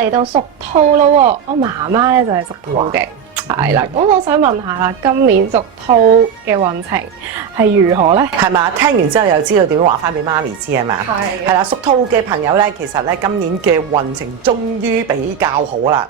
嚟到屬兔咯喎，我媽媽咧就係屬兔嘅，係啦。咁我想問下啦，今年屬兔嘅運程係如何咧？係嘛？聽完之後又知道點樣話翻俾媽咪知啊嘛？係係啦，屬兔嘅朋友咧，其實咧今年嘅運程終於比較好啦。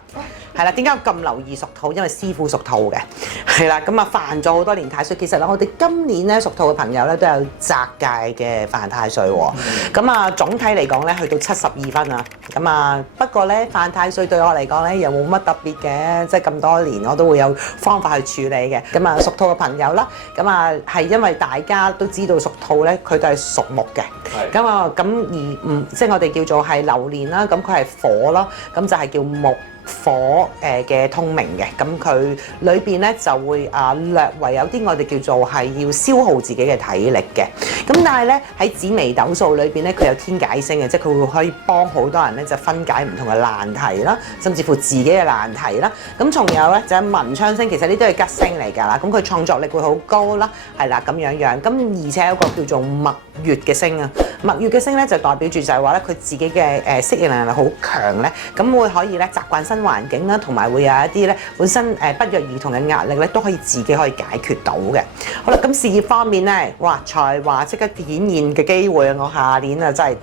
係啦，點解我咁留意屬兔？因為師傅屬兔嘅，係啦，咁啊犯咗好多年太歲。其實我哋今年咧屬兔嘅朋友咧都有擇界嘅犯太歲喎。咁啊總體嚟講咧去到72分啊。咁啊不過咧犯太歲對我嚟講咧又冇乜特別嘅，即係咁多年我都會有方法去處理嘅。咁啊屬兔嘅朋友啦，咁啊係因為大家都知道屬兔咧佢都係屬木嘅。咁啊咁而唔即係我哋叫做係流年啦，咁佢係火咯，咁就係叫木。火嘅通明嘅，咁佢裏邊咧就會略為有啲我哋叫做係要消耗自己嘅體力嘅，咁但係咧喺紫微斗數裏邊咧佢有天解星嘅，即係佢會可以幫好多人咧就分解唔同嘅難題啦，甚至乎自己嘅難題啦。咁仲有咧就係文昌星，其實呢都係吉星嚟㗎啦，咁佢創作力會好高啦，係啦咁樣樣。咁而且有一個叫做蜜月嘅星啊，蜜月嘅星咧就代表住就係話咧佢自己嘅適應能力好強咧，咁會可以咧習慣新環境啦，同埋會有一啲咧本身不約而同嘅壓力咧，都可以自己可以解決到嘅。好啦，咁事業方面咧，哇才華即刻顯現嘅機會啊！我下年啊真係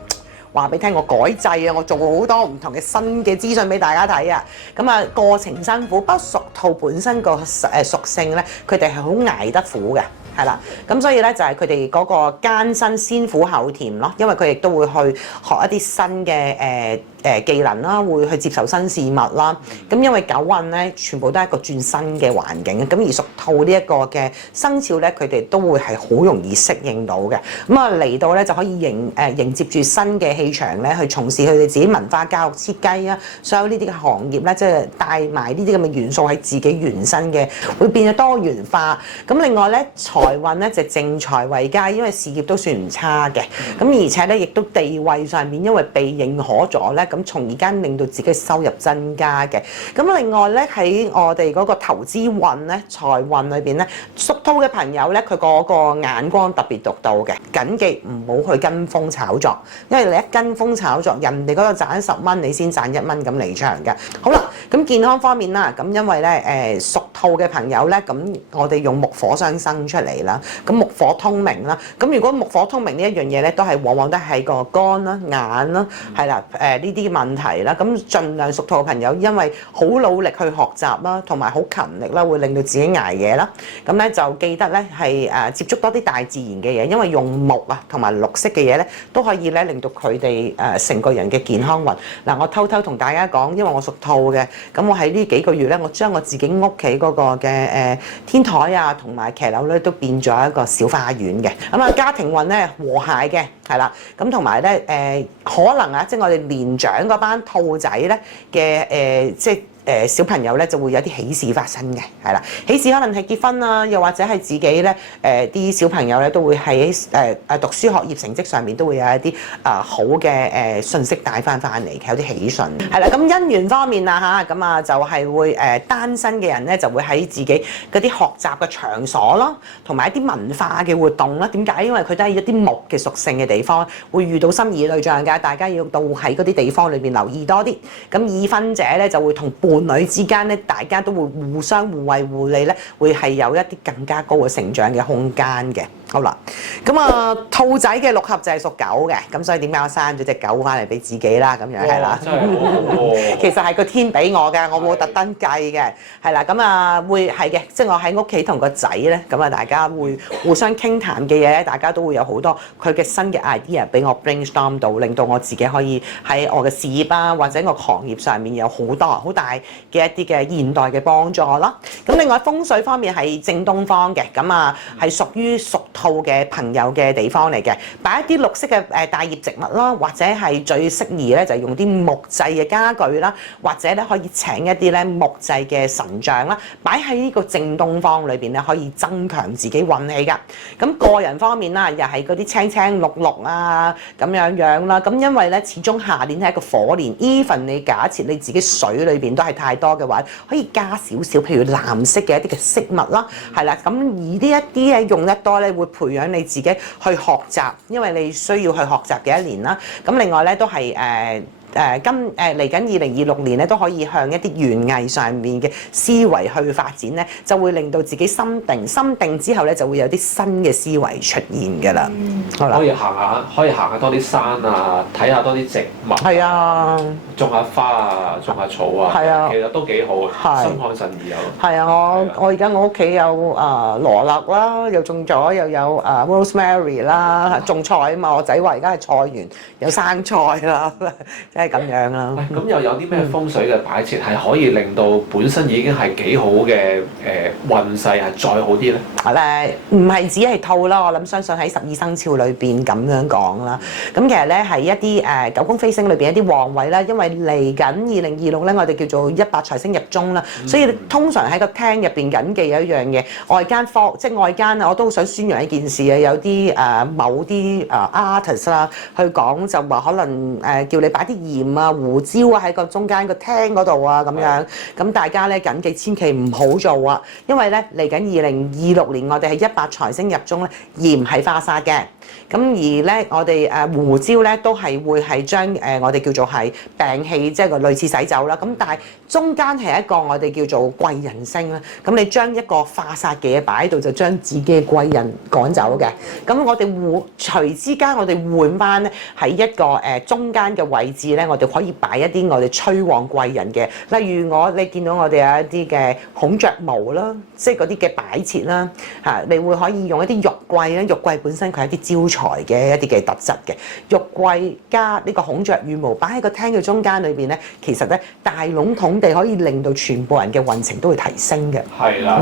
話俾你聽，我改制啊，我做好多唔同嘅新嘅資訊俾大家睇啊。咁啊過程辛苦，不過屬兔本身個屬性咧，佢哋係好捱得苦嘅。係啦，咁所以咧就係佢哋嗰個艱辛先苦後甜咯，因為佢亦都會去學一啲新嘅技能啦，會去接受新事物啦。咁因為九運咧，全部都係一個轉新嘅環境，咁而屬兔呢一個嘅生肖咧，佢哋都會係好容易適應到嘅。咁啊嚟到咧就可以迎接住新嘅氣場咧，去從事佢哋自己文化教育設計啊，所有呢啲嘅行業咧，即係帶埋呢啲咁嘅元素喺自己原生嘅，會變得多元化。咁另外咧財運咧就正財為佳，因為事業都算唔差嘅，咁而且咧亦都地位上面因為被認可咗咧，咁從而間令到自己收入增加嘅。咁另外咧喺我哋嗰個投資運咧財運裏邊咧，屬兔嘅朋友咧佢嗰個眼光特別獨到嘅，緊記唔好去跟風炒作，因為你一跟風炒作，人哋嗰度賺10蚊，你先賺1蚊咁離場嘅。好啦，咁健康方面啦，咁因為咧屬兔嘅朋友咧，咁我哋用木火相生出嚟啦。咁木火通明啦，咁如果木火通明呢一樣嘢咧，都係往往都係個肝啦、眼啦，係啦，呢啲問題啦，咁盡量屬兔嘅朋友，因為好努力去學習啦，同埋好勤力啦，會令到自己捱夜啦。咁咧就記得咧係接觸多啲大自然嘅嘢，因為用木啊同埋綠色嘅嘢咧，都可以咧令到佢哋成個人嘅健康運。嗱，我偷偷同大家講，因為我屬兔嘅，咁我喺呢幾個月咧，我將我自己屋企嗰個嘅天台啊同埋騎樓咧都變咗一個小花園嘅。咁啊家庭運咧和諧嘅，係啦，咁同埋咧可能啊，即係我哋年長嗰班兔仔咧嘅即係小朋友咧就會有啲喜事發生嘅，係啦，喜事可能係結婚啊，又或者係自己咧啲小朋友咧都會喺讀書學業成績上面都會有一啲好嘅信息帶翻嚟嘅，有啲喜訊係啦。咁姻緣方面啊嚇，咁啊就係會單身嘅人咧就會喺自己嗰啲學習嘅場所咯，同埋一啲文化嘅活動啦。點解？因為佢都係一啲木嘅屬性嘅地方，會遇到心儀對象㗎，大家要到喺嗰啲地方裏邊留意多啲。咁已婚者咧就會同伴侶之間咧，大家都會互相互惠互利咧，會係有一啲更加高嘅成長嘅空間嘅。好啦，咁啊兔仔嘅六合就係屬狗嘅，咁所以點解我生咗隻狗翻嚟俾自己啦？咁樣係啦，其實係個天俾我嘅，我冇特登計嘅，係啦，咁啊會係嘅，即係我喺屋企同個仔咧，咁啊大家會互相傾談嘅嘢咧，大家都會有好多佢嘅新嘅 idea 俾我 brainstorm 到，令到我自己可以喺我嘅事業啊或者我行業上面有好多好大嘅一啲嘅現代嘅幫助啦。咁另外風水方面係正東方嘅，咁啊係屬於屬兔嘅朋友嘅地方嚟嘅，擺一啲綠色嘅大葉植物啦，或者係最適宜咧就係用啲木製嘅家具啦，或者咧可以請一啲咧木製嘅神像啦，擺喺呢個正東方裏邊咧，可以增強自己運氣噶。咁個人方面啦，又係嗰啲青青綠綠啊咁樣樣啦。咁因為咧始終下年係一個火年 ，even 你假設你自己水裏邊都係太多嘅話，可以加少少，譬如藍色嘅一啲嘅飾物啦，係啦。咁而呢一啲咧用得多咧，會培養你自己去學習，因為你需要去學習嘅一年啦。咁另外咧都係嚟緊2026年咧都可以向一啲園藝上面嘅思維去發展咧，就會令到自己心定之後咧就會有啲新嘅思維出現㗎啦。好啦，可以行下多啲山啊，睇下多啲植物。係啊，種下花啊，種下草啊，係啊其實都幾好，係心曠神怡有。係啊，我而家我屋企有羅勒啦，又種咗又有rosemary 啦，種菜啊嘛，我仔話而家係菜園有生菜啦，即係咁樣啦。喂，咁又有啲咩風水嘅擺設係可以令到本身已經係幾好嘅運勢係再好啲咧？唔係只係兔啦，我諗相信喺12生肖裏邊咁樣講啦。咁其實咧係一啲九宮飛星裏邊一啲旺位啦，因為嚟緊2026咧，我哋叫做18財星入中啦，所以通常喺個廳入邊緊記有一樣嘢，外間啊，我都好想宣揚一件事啊，有啲某啲artist 啦去講就話可能叫你擺啲鹽啊、胡椒啊喺個中間個廳嗰度啊咁樣，咁大家咧緊記千祈唔好做啊，因為咧嚟緊2026年我哋係18財星入中咧，鹽係化煞嘅。咁而咧，我哋胡椒咧都係會係將我哋叫做係病氣，即係個類似洗走啦。咁但係中間係一個我哋叫做貴人星啦。咁你將一個化煞嘅嘢擺喺度，就將自己嘅貴人趕走嘅。咁我哋隨之間，我哋換翻咧喺一個中間嘅位置咧，我哋可以擺一啲我哋催旺貴人嘅，例如你見到我哋有一啲嘅孔雀毛啦，即係嗰啲嘅擺設啦嚇，你會可以用一啲玉桂咧，玉桂本身佢係一啲招財嘅一啲嘅特質嘅，玉桂加呢個孔雀羽毛擺喺個廳嘅中間裏邊咧，其實咧大籠統地可以令到全部人嘅運程都會提升嘅。係啦。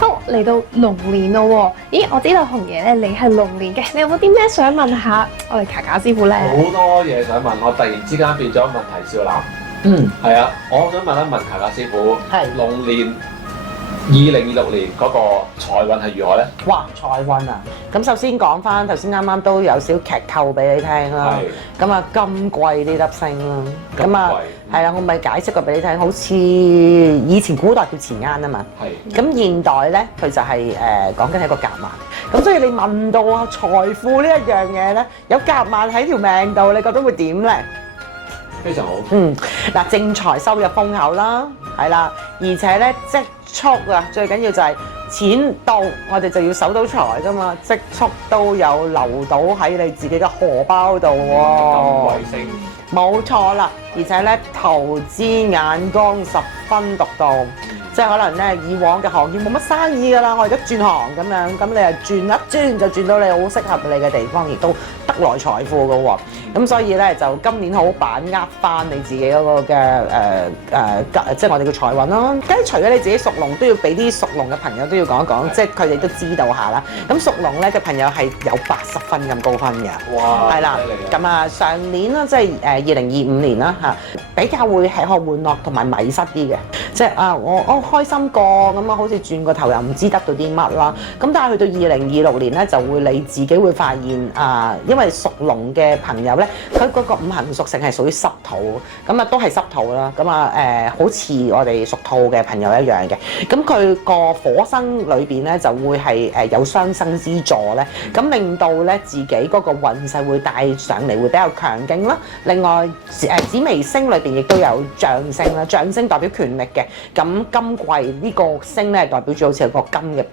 好，嚟到龍年咯喎，咦？我知道紅爺咧，你係龍年嘅，你有冇啲咩想問下我哋卡卡師傅咧？好多嘢想問，我突然之間變咗問題少男。係啊，我想問一問卡卡師傅，龍年2026年嗰個財運係如何咧？哇，財運啊！咁首先講翻頭先啱啱都有少劇透俾你聽啦。咁啊，金貴呢粒星啦。咁啊，係啦，我咪解釋過俾你聽，好似以前古代叫錢罌啊嘛。係。咁現代咧，佢就係講緊係一個夾萬。咁所以你問到啊財富呢一樣嘢咧，有夾萬喺條命度，你覺得會點咧？非常好。嗱，正財收入豐厚啦，係啦，而且咧積蓄啊，最緊要就係錢到，我哋就要守到財噶嘛，積蓄都有流到喺你自己嘅荷包度喎。金貴星。冇錯啦，而且咧投資眼光十分獨到，即係可能咧以往嘅行業冇乜生意㗎啦，我而家轉行咁樣，咁你又轉一轉就轉到你好適合你嘅地方，亦都得來財富㗎喎。咁所以咧就今年好好把握翻你自己嗰個嘅即係我哋嘅財運咯。咁除咗你自己屬龍，都要俾啲屬龍嘅朋友都要講一講，即係佢哋都知道下啦。咁屬龍咧嘅朋友係有80分咁高分嘅。哇！係啦，咁啊上年啦，即係2025年啦嚇，比較會吃喝玩樂同埋迷失啲嘅，即係我開心過咁啊，好似轉個頭又唔知得到啲乜啦。咁但係去到2026年咧，就會你自己會發現因為屬龍嘅朋友咧，佢嗰個五行屬性係屬於濕土，咁啊都係濕土啦。咁好似我哋屬兔嘅朋友一樣嘅。咁佢個火生裏邊咧就會係有雙生之助咧，咁令到咧自己嗰個運勢會帶上嚟會比較強勁啦。另外紫微星裏邊亦都有象星啦，象星代表權力嘅。咁金貴呢個星咧代表住好似有個金嘅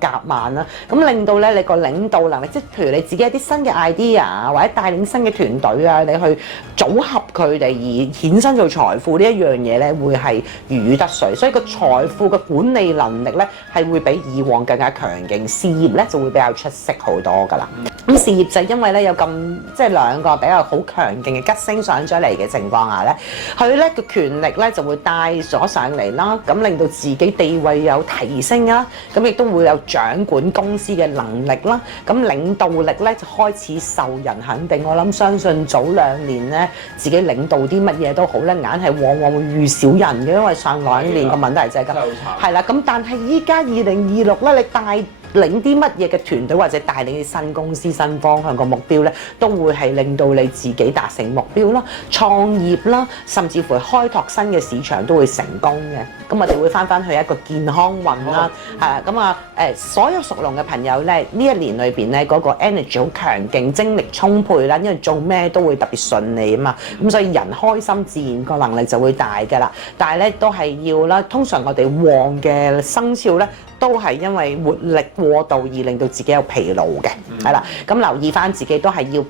夾萬啦，咁令到咧你個領導能力，即係譬如你自己一啲新嘅 idea 或者帶領新嘅團隊啊，你去組合佢哋而衍生做財富呢一樣嘢咧，會係如魚得水，所以個財富嘅管理能力咧係會比以往更加強勁，事業咧就會比較出色好多噶啦。咁事業就因為咧有咁即係兩個比較好強勁嘅吉星上咗嚟嘅情況下咧，佢咧個權力咧就會帶咗上嚟啦，咁令到自己地位有提升啦，咁亦都會有掌管公司嘅能力啦，咁領導力咧就開始受人肯定。我諗相信早2年咧，自己領導啲乜嘢都好咧，硬係往往會遇少人嘅，因為上2年個問題就係咁。係啦，咁但係依家2026咧，你領啲乜嘢嘅團隊或者帶領啲新公司新方向個目標咧，都會係令到你自己達成目標啦、創業啦，甚至乎係開拓新嘅市場都會成功嘅。咁我哋會翻去一個健康運啦，係啊，咁啊所有屬龍嘅朋友咧，呢一年裏邊咧嗰個 energy 好強勁，精力充沛啦，因為做咩都會特別順利啊嘛。咁所以人開心，自然個能力就會大㗎啦。但係咧都係要啦，通常我哋旺嘅生肖咧，都係因為活力過度而令到自己有疲勞嘅，係啦。咁留意翻自己都係要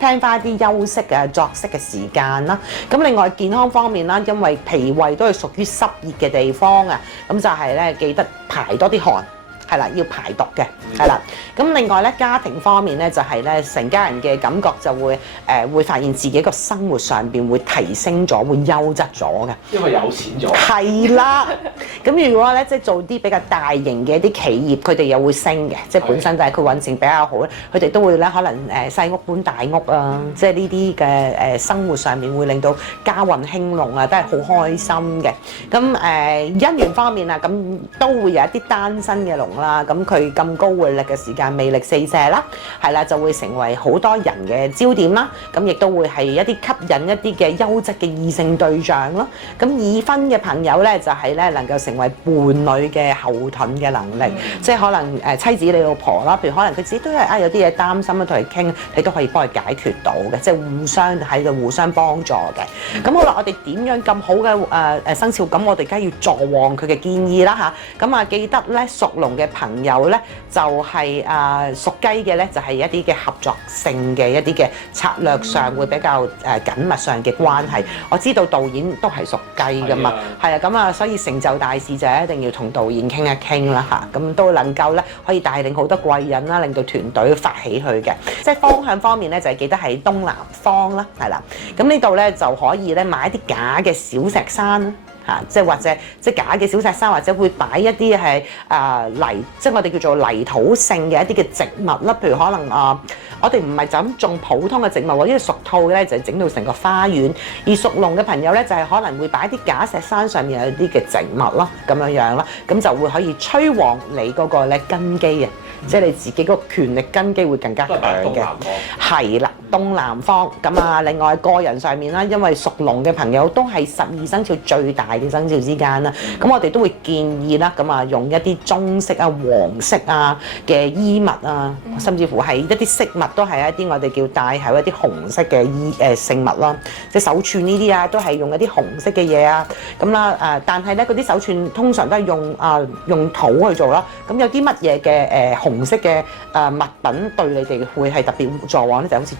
聽翻啲休息嘅作息嘅時間啦。咁另外健康方面啦，因為脾胃都係屬於濕熱嘅地方啊，咁就係咧記得排多啲汗。係啦，要排毒嘅，係啦。咁另外咧，家庭方面咧，就係咧，成家人嘅感覺就會會發現自己個生活上邊會提升咗，會優質咗嘅。因為有錢咗。係啦。咁如果咧，即係做啲比較大型嘅一啲企業，佢哋又會升嘅，即係本身就係佢運程比較好咧，佢哋都會咧可能細屋搬大屋啊，即係呢啲嘅生活上面會令到家運興隆啊，都係好開心嘅。咁姻緣方面啊，咁都會有一啲單身嘅龍啦，咁佢咁高活力嘅時間，魅力四射啦，係啦，就會成為好多人嘅焦點啦。咁亦都會係一啲吸引一啲嘅優質嘅異性對象咯。咁已婚嘅朋友咧，就係咧能夠成為伴侶嘅後盾嘅能力，即係可能妻子你老婆啦，譬如可能佢自己都係有啲嘢擔心啊，同佢傾，你都可以幫佢解決到嘅，即係互相喺度互相幫助嘅。咁好啦，我哋點樣咁好嘅生肖？咁我哋梗係要助旺佢嘅建議啦嚇。咁記得咧屬龍嘅朋友咧，就係屬雞嘅咧，就係一啲嘅合作性嘅一啲嘅策略上會比較緊密上嘅關係。我知道導演都係屬雞噶嘛，係啊，咁所以成就大事就一定要同導演傾一傾啦嚇，咁都能夠咧可以帶領好多貴人啦，令到團隊發起去嘅。即係方向方面咧，就係記得喺東南方啦，係啦。咁呢度咧就可以咧買一啲假嘅小石山啦。即係或者即係假嘅小石山，或者會擺一啲係泥，即係我哋叫做泥土性嘅一啲嘅植物啦。譬如可能我哋唔係就咁種普通嘅植物喎，因為屬兔咧就整到成個花園，而屬龍嘅朋友咧就係可能會擺啲假石山上面有啲嘅植物咯，咁樣樣啦，咁就會可以催旺你嗰個咧根基啊。即係你自己個權力根基會更加強嘅，係啦，東南方咁另外個人上面啦，因為屬龍嘅朋友都係12生肖最大嘅生肖之間啦，咁我哋都會建議啦，用一啲棕色啊、黃色啊嘅衣物啊，甚至乎係一啲飾物都係一啲我哋叫戴係一啲紅色嘅飾物啦，即係手串呢啲啊，都係用一啲紅色嘅嘢啊，咁啦但係咧嗰啲手串通常都係用土去做啦，咁有啲乜嘢嘅紅色嘅物品對你哋會係特別助旺咧，就好似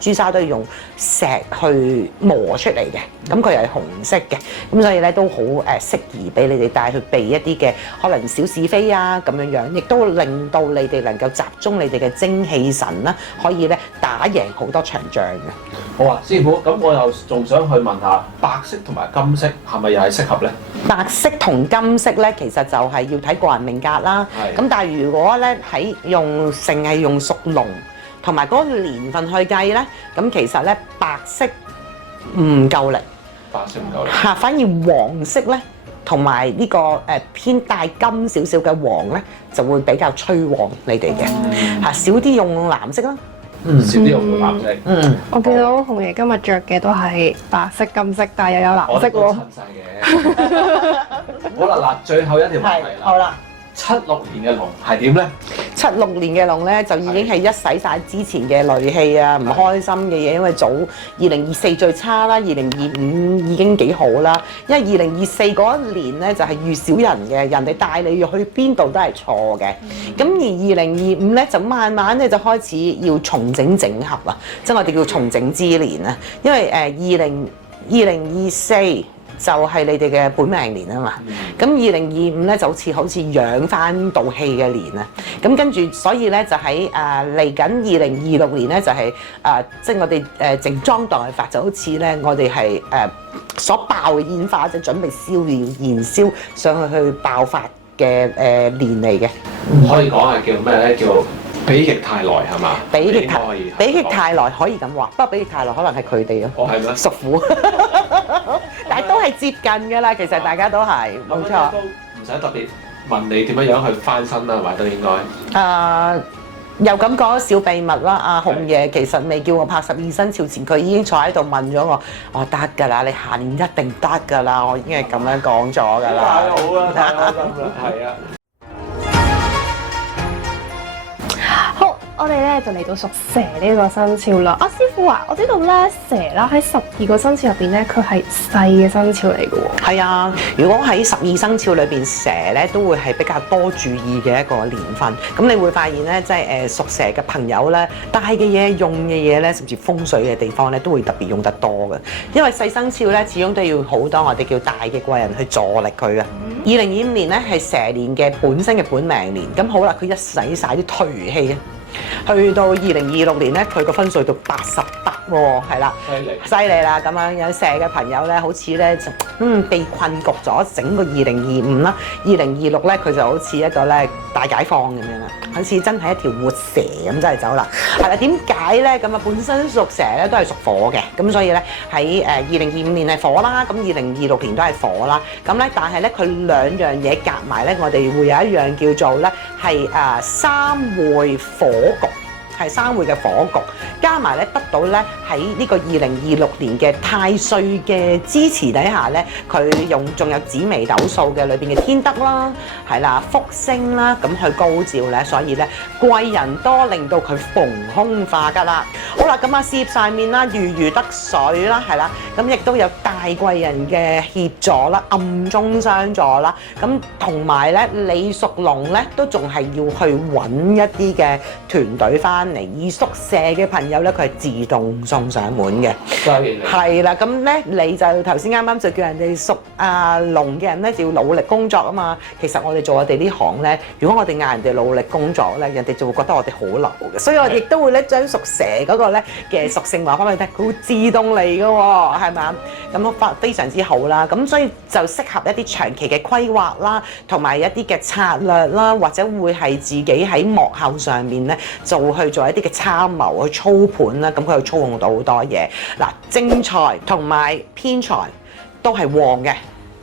朱砂都係用石去磨出嚟嘅，咁佢係紅色嘅，咁所以咧都好適宜俾你哋帶去避一啲嘅可能小是非啊咁樣樣，亦都令到你哋能夠集中你哋嘅精氣神啦，可以咧打贏好多場仗嘅。好啊，師傅，咁我又仲想去問下白色同埋金色係咪又係適合咧？白色同金色咧，其實就係要睇個人命格啦。咁但係如果咧喺淨係用屬龍同埋嗰個年份去計咧，咁其實咧白色唔夠力，白色唔夠力嚇，反而黃色咧同埋呢個偏帶金少少嘅黃咧，就會比較催旺你哋嘅嚇，少啲用藍色啦。少啲用藍色。我見到紅爺今日着嘅都係白色、金色，但係又有藍色喎。我襯晒嘅。好啦，嗱，最後一條問題啦。好啦。 76年嘅龍係點咧？76年嘅龍咧就已經係一洗晒之前嘅戾氣啊、唔開心嘅嘢，因為早2024最差啦，2025已經幾好啦。因為2024嗰一年咧就係遇小人嘅，人哋帶你去邊度都係錯嘅。咁而2025咧就慢慢咧就開始要重整整合啦，即係我哋叫重整之年啊。因為2024。就係你哋嘅本命年啊嘛，咁2025咧就好似養翻道氣嘅年啊，咁跟住所以咧就喺嚟緊2026年咧就係即係我哋靜裝待發，就好似咧我哋係所爆嘅煙花，即係準備燃燒上去爆發嘅年嚟嘅。可以講係叫咩咧？叫比極泰來係嘛？比極泰來可以咁話，不過比極泰來可能係佢哋咯。哦，係咩？屬虎，但係都係接近㗎啦。其實大家都係冇錯。都唔使特別問你點樣去翻身啦，係咪都應該？又咁講小秘密啦，阿紅爺其實未叫我拍12生肖前，佢已經坐喺度問咗我得㗎啦，你下年一定得㗎啦，我已經係咁樣講咗㗎啦。太好啦，太開心啦，係啊。好，我哋咧就嚟到屬蛇呢個生肖啦。阿師傅啊，我知道咧蛇啦喺12個生肖入邊咧，佢係細嘅生肖嚟嘅喎。係啊，如果喺12生肖裏邊，蛇咧都會係比較多注意嘅一個年份。咁你會發現咧，即係屬蛇嘅朋友咧，帶嘅嘢、用嘅嘢咧，甚至風水嘅地方咧，都會特別用得多嘅。因為細生肖咧，始終都要好多我哋叫大嘅貴人去助力佢啊。2025年咧係蛇年嘅本身嘅本命年，咁好啦，佢一使晒啲頹氣啊！去到2026年咧，佢個分數到88喎，係啦，犀利啦！咁樣有蛇嘅朋友咧，好似咧就被困局咗整個2025啦，2026咧佢就好似一個咧大解放咁樣啦，好似真係一條活蛇咁真係走啦。係啦，點解咧？咁啊本身屬蛇咧都係屬火嘅，咁所以咧喺2025年係火啦，咁2026年都係火啦。咁咧但係咧佢兩樣嘢夾埋咧，我哋會有一樣叫做咧係三會火局。係三會嘅火局，加埋咧得到咧喺呢個2026年嘅太歲嘅支持底下咧，佢仲有紫微斗數嘅裏邊嘅天德啦，係啦福星啦，咁去高照咧，所以咧貴人多，令到佢逢凶化吉啦。好啦，咁啊事業上面啦，如魚得水啦，係啦，咁亦都有大貴人嘅協助啦，暗中相助啦，咁同埋咧你屬龍咧都仲係要去揾一啲嘅團隊翻嚟，而屬蛇嘅朋友咧，佢係自動送上門嘅。係啦，咁咧你就頭先啱啱就叫人哋屬龍嘅人咧，就要努力工作啊嘛。其實我哋做我哋呢行咧，如果我哋嗌人哋努力工作咧，人哋就會覺得我哋好流嘅。所以我亦都會咧將屬蛇嗰個咧嘅屬性話翻俾你聽，佢會自動嚟嘅喎，係咪啊？咁非常之好啦。咁所以就適合一啲長期嘅規劃啦，同埋一啲嘅策略啦，或者會係自己喺幕後上面咧，就會去做一啲嘅參謀去操盤啦。咁佢又操控到好多嘢。嗱，正財同埋偏財都係旺嘅，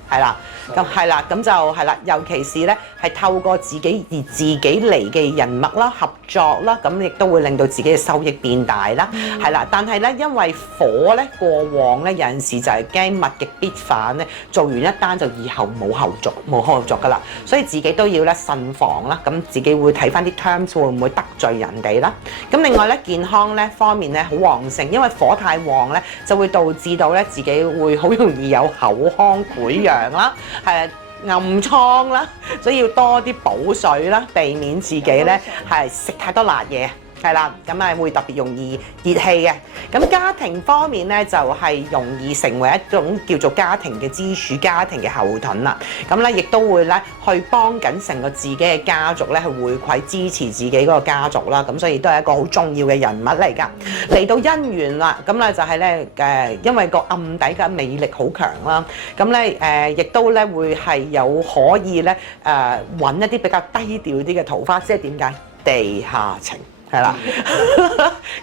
係啦。咁係啦，咁就係啦，尤其是咧係透過自己嚟嘅人脈啦、合作啦，咁亦都會令到自己嘅收益變大啦，係啦。但係咧，因為火咧過旺咧，有陣時就係驚物極必反咧，做完一單就以後冇後續噶啦，所以自己都要咧慎防啦。咁自己會睇翻啲 terms 會唔會得罪人哋啦。咁另外咧健康咧方面咧好旺盛，因為火太旺咧就會導致到咧自己會好容易有口腔潰瘍啦。係暗瘡啦，所以要多啲補水啦，避免自己咧係食太多辣嘢。係啦，咁啊會特別容易熱氣嘅。咁家庭方面咧，就係容易成為一種叫做家庭嘅支柱、家庭嘅後盾啦。咁咧亦都會咧去幫緊成個自己嘅家族咧去回饋支持自己嗰個家族啦。咁所以都係一個好重要嘅人物嚟㗎。嚟到姻緣啦，咁咧就係咧因為個暗底嘅魅力好強啦。咁咧亦都咧會係有可以咧揾一啲比較低調啲嘅桃花，即係點解？地下情。係啦，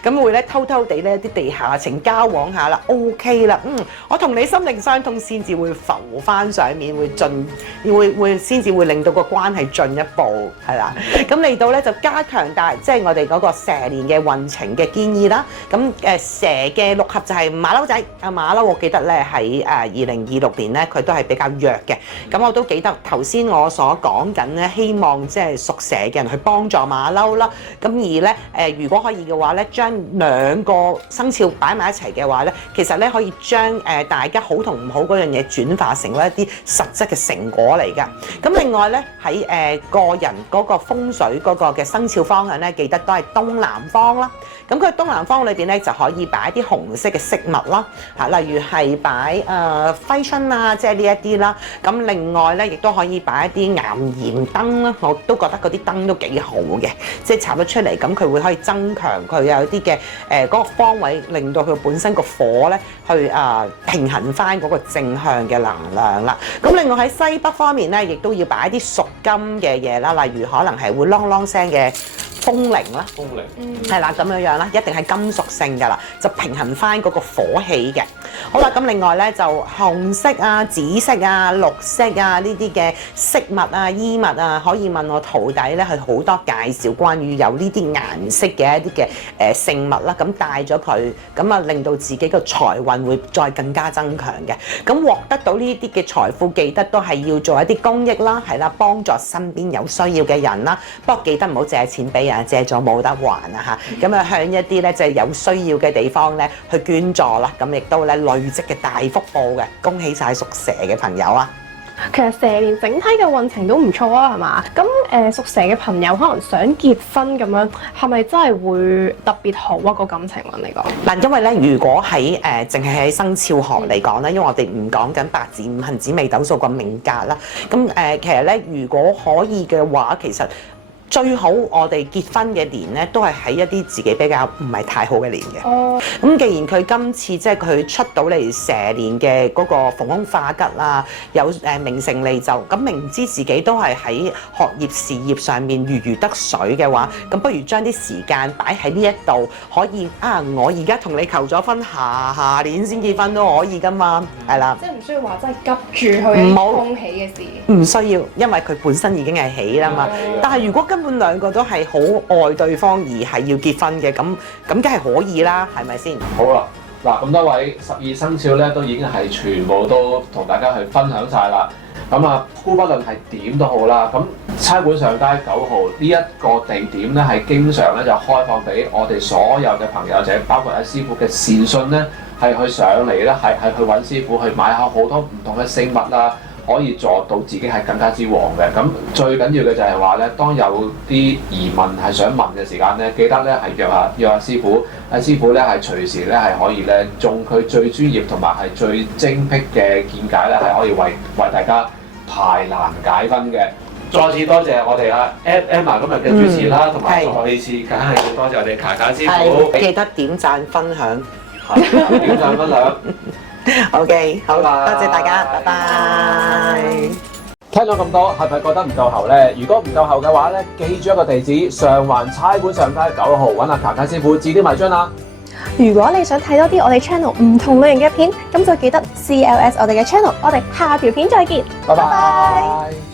咁會咧偷偷地咧啲地下情交往下啦 ，OK 啦，我同你心靈相通先至會浮翻上面，會先至會令到個關係進一步，係啦。咁嚟到咧就加強即係我哋嗰個蛇年嘅運程嘅建議啦。咁蛇嘅六合就係馬騮仔，馬騮我記得咧喺2026年咧佢都係比較弱嘅。咁我都記得頭先我所講緊咧，希望即係屬蛇嘅人去幫助馬騮啦。咁而咧如果可以嘅話咧，將兩個生肖擺埋一齊嘅話咧，其實咧可以將大家好同唔好嗰樣嘢轉化成為一啲實質嘅成果嚟㗎。咁另外咧喺個人嗰個風水嗰個嘅生肖方向咧，記得都係東南方啦。咁佢東南方裏邊咧就可以擺一啲紅色嘅飾物啦，例如係擺揮春啊，即係呢一啲啦。咁另外咧亦都可以擺一啲岩鹽燈啦，我都覺得嗰啲燈都幾好嘅，即係插咗出嚟，咁佢會可以增強佢有啲嘅嗰個方位，令到佢本身個火咧去平衡翻嗰個正向嘅能量啦。咁另外喺西北方面咧，亦都要擺一啲屬金嘅嘢啦，例如可能係會啷啷聲嘅風鈴啦，風鈴係啦咁樣啦，一定係金屬性㗎啦，就平衡翻嗰個火氣嘅。好啦，咁另外咧就紅色啊、紫色啊、綠色啊呢啲嘅飾物啊、衣物啊，可以問我徒弟咧，係好多介紹關於有呢啲顏色嘅一啲嘅聖物啦，咁帶咗佢，咁啊令到自己個財運會再更加增強嘅。咁獲得到呢啲嘅財富，記得都係要做一啲公益啦，係啦，幫助身邊有需要嘅人啦。不過記得唔好借錢俾人，借咗冇得還啊嚇。咁啊向一啲咧就係有需要嘅地方咧去捐助啦，咁亦都咧累積嘅大福報嘅。恭喜晒屬蛇嘅朋友啊！其實蛇年整體嘅運程都唔錯啊，係嘛？咁屬蛇嘅朋友可能想結婚咁樣，係咪真係會特別好啊？個感情運嚟講，嗱，因為咧，如果喺淨係喺生肖學嚟講咧，因為我哋唔講緊八字、五行、紫微斗數個命格啦，咁其實咧，如果可以嘅話，其實最好我哋結婚嘅年咧，都係喺一啲自己比較唔係太好嘅年嘅。哦，咁既然佢今次即係佢出到嚟蛇年嘅嗰個逢凶化吉啊，有名成利就，咁明知自己都係喺學業事業上面如魚得水嘅話，咁不如將啲時間擺喺呢一度，可以啊！我而家同你求咗婚，下年先結婚都可以噶嘛，係啦。即係唔需要話真係急住去唔好恭喜嘅事。唔需要，因為佢本身已經係喜啦嘛。但係如果根本兩個都係好愛對方而係要結婚嘅，咁梗係可以啦，係咪先？好啦，嗱咁多位12生肖咧，都已經係全部都同大家去分享晒啦。咁啊，不論係點都好啦。咁差館上街9號呢一個地點咧，係經常咧就開放俾我哋所有嘅朋友仔，包括喺師傅嘅善信咧，係去上嚟咧，係去揾師傅去買下好多唔同嘅聖物啦。可以做到自己係更加之旺嘅。咁最緊要嘅就係話咧，當有啲疑問係想問嘅時間咧，記得咧係約下師傅，師傅咧係隨時咧係可以咧用佢最專業同埋係最精闢嘅見解咧，係可以為大家排難解紛嘅。再次多謝我哋Emma 今日嘅主持啦，同埋助氣師，梗係要多謝我哋卡卡師傅。記得點讚分享，點讚分享。OK， 好，多謝大家，拜拜。聽咗咁多，係咪覺得唔夠喉呢？如果唔夠喉嘅話咧，記住一個地址：上環差館上街9號，揾阿卡卡師傅指點迷津啦。如果你想睇多啲我哋 channel 唔同類型嘅片，咁就記得 CLS 我哋嘅 channel。我哋下條片再見，拜拜。